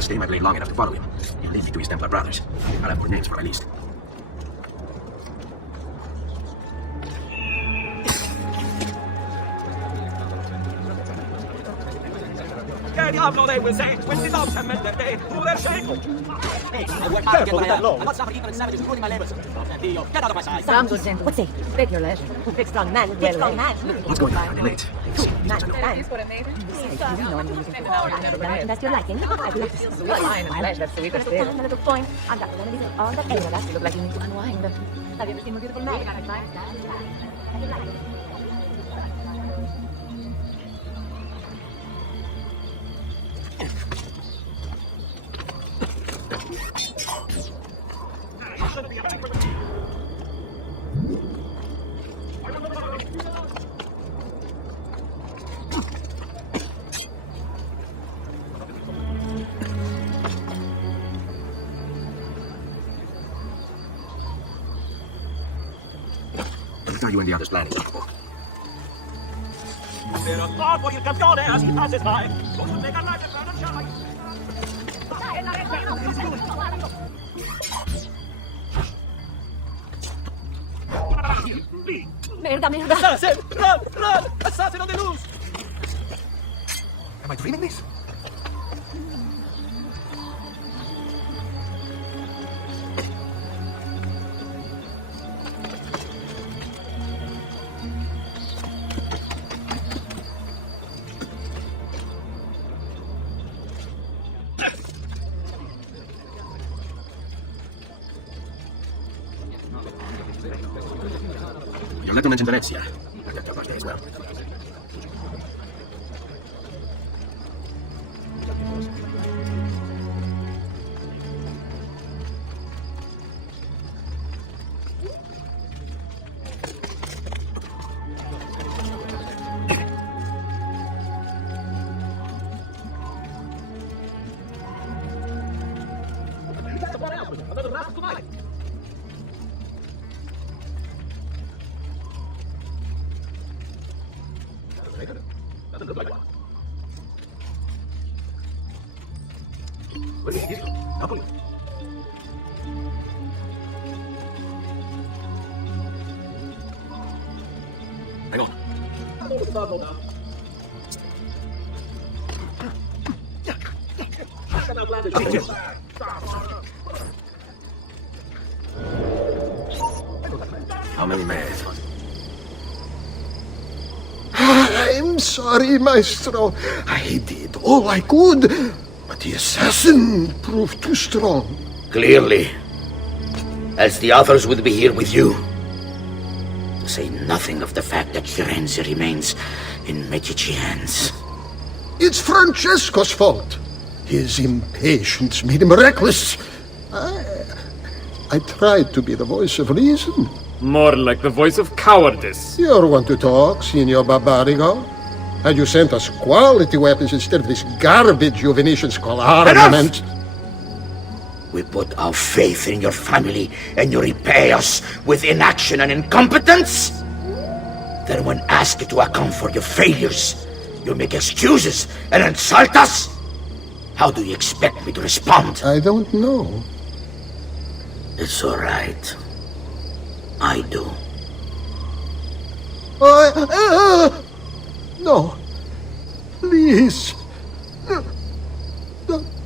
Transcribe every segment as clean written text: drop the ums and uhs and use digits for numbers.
to stay my blade long enough to follow him. He'll lead me to his Templar brothers. I'll have good names for released. Que diablo, they will say, when the dogs have met their day, through their shame. Hey, I work hard to get what I am. I'm not stopping even savages ruining my labors. Get out of my sight. Some good gentlemen. What's it? Take your leisure. Big strong man. Big strong man. What's going on? I'm late. That's your liking. I'd like to see you. That's the weakest thing. A little point. I've got one of these all that area. That you look like you need to unwind. Have you ever seen a beautiful man? What are you and the others planning? There are thought for il campione as he passes by. Make a light and shine. Merda, merda. Assassin! Run! Run! Assassino de luz! Am I dreaming this? Your letter mentioned Venezia. I left our there as well. Doesn't look like one. What is this? Napoli. Hang on. How many men? I'm sorry, Maestro. I did all I could, but the assassin proved too strong. Clearly, as the others would be here with you. To say nothing of the fact that Firenze remains in Medici hands. It's Francesco's fault. His impatience made him reckless. I tried to be the voice of reason. More like the voice of cowardice. You want to talk, Signor Barbarigo? Had you sent us quality weapons instead of this garbage you Venetians call armament? We put our faith in your family, and you repay us with inaction and incompetence? Then when asked to account for your failures, you make excuses and insult us? How do you expect me to respond? I don't know. It's all right. I do. No. Please.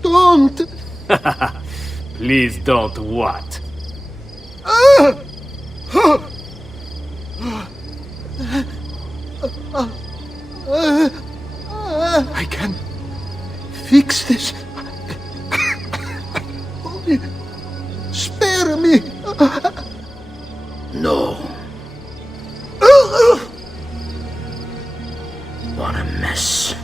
Don't. Please don't what? I can fix this. Only spare me. No. What a mess.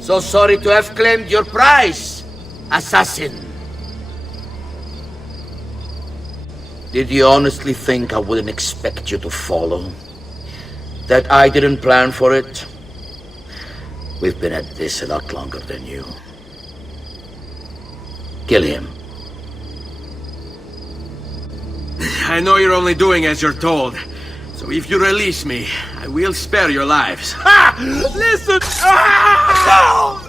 So sorry to have claimed your prize, assassin. Did you honestly think I wouldn't expect you to follow? That I didn't plan for it? We've been at this a lot longer than you. Kill him. I know you're only doing as you're told. So if you release me, I will spare your lives. Ha! Listen! Ah!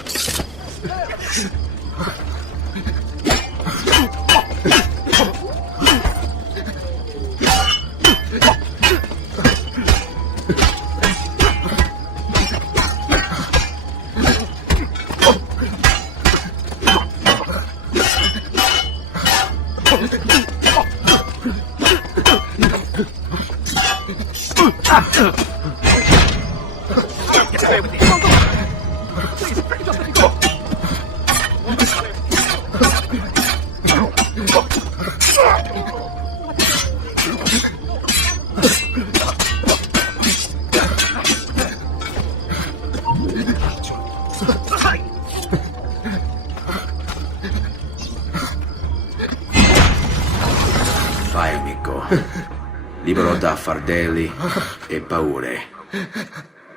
Vai, amico. Libero da fardelli e paure.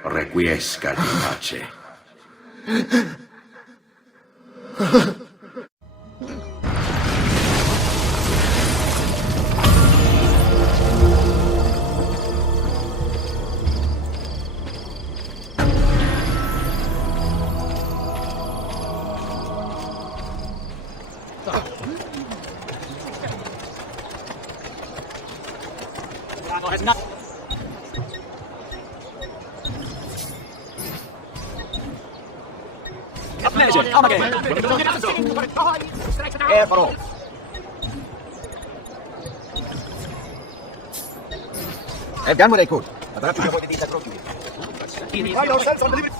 Requiescat in pace. Has not. Finish it. Come again. Careful. Have done what they could. Perhaps you avoided these atrocities. Find yourselves on the limit.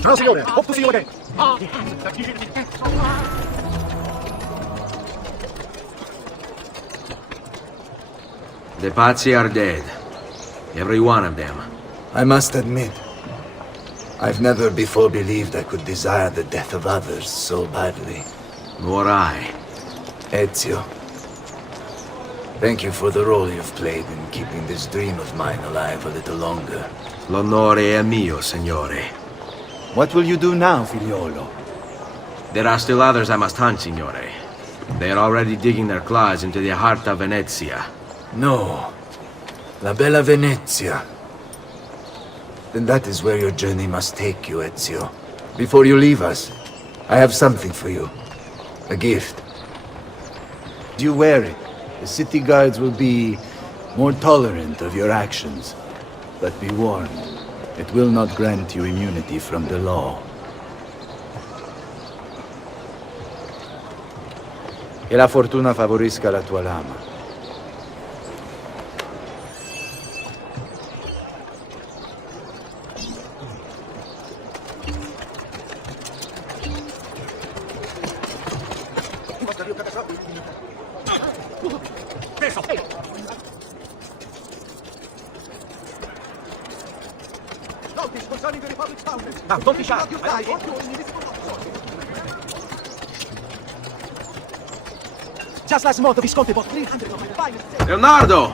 Ciao signore, hope to see you again. The Pazzi are dead. Every one of them. I must admit, I've never before believed I could desire the death of others so badly. Nor I. Ezio, thank you for the role you've played in keeping this dream of mine alive a little longer. L'onore è mio, signore. What will you do now, figliolo? There are still others I must hunt, signore. They are already digging their claws into the heart of Venezia. No. La bella Venezia. Then that is where your journey must take you, Ezio. Before you leave us, I have something for you. A gift. You wear it. The city guards will be more tolerant of your actions. But be warned, it will not grant you immunity from the law. Che la fortuna favorisca la tua lama. Now, don't be shy. Just last month, Visconti bought 300 of my finest. Leonardo!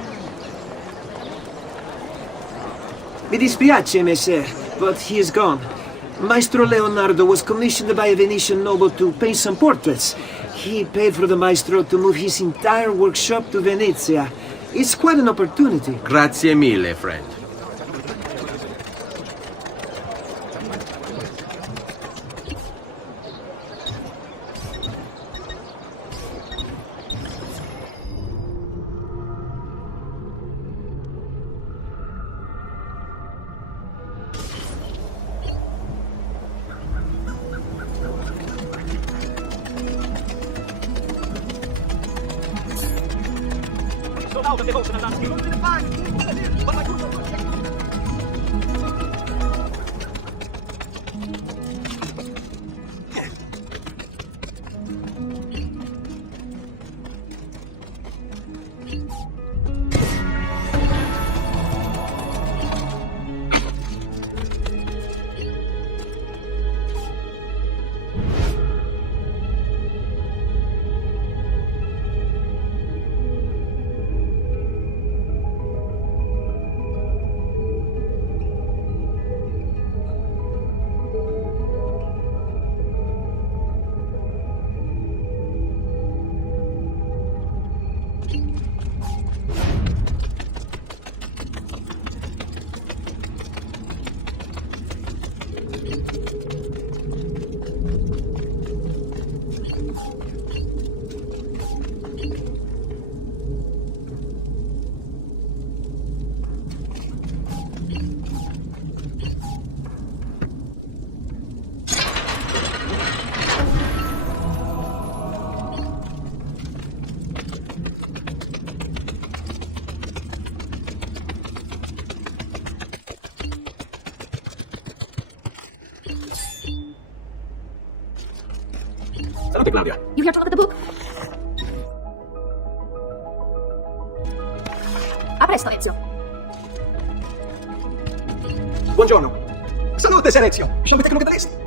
Mi dispiace, messer, but he is gone. Maestro Leonardo was commissioned by a Venetian noble to paint some portraits. He paid for the maestro to move his entire workshop to Venezia. It's quite an opportunity. Grazie mille, friend. So now the devotion and dancing. But I could not. Salute, Claudia. You here to look at the book? A presto, Ezio. Buongiorno. Salute, Serezio. Non vedete quello che daresti?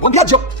Buon viaggio!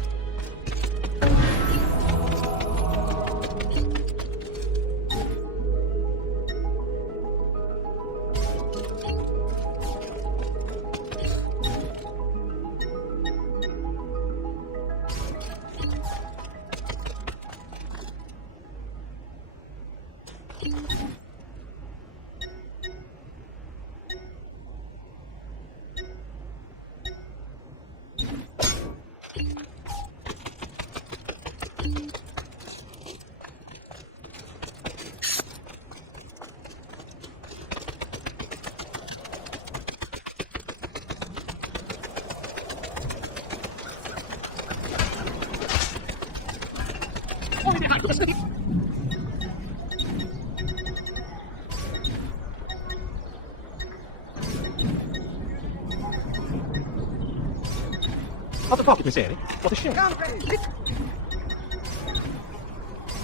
Wat de fuck, meneer? Wat is shit?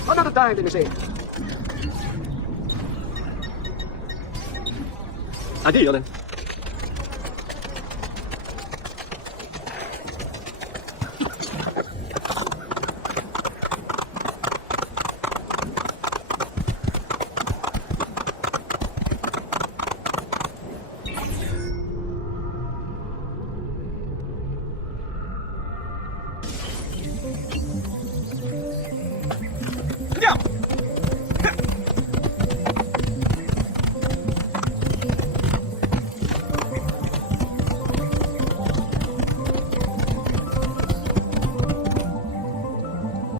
Another time, meneer. Addio, then.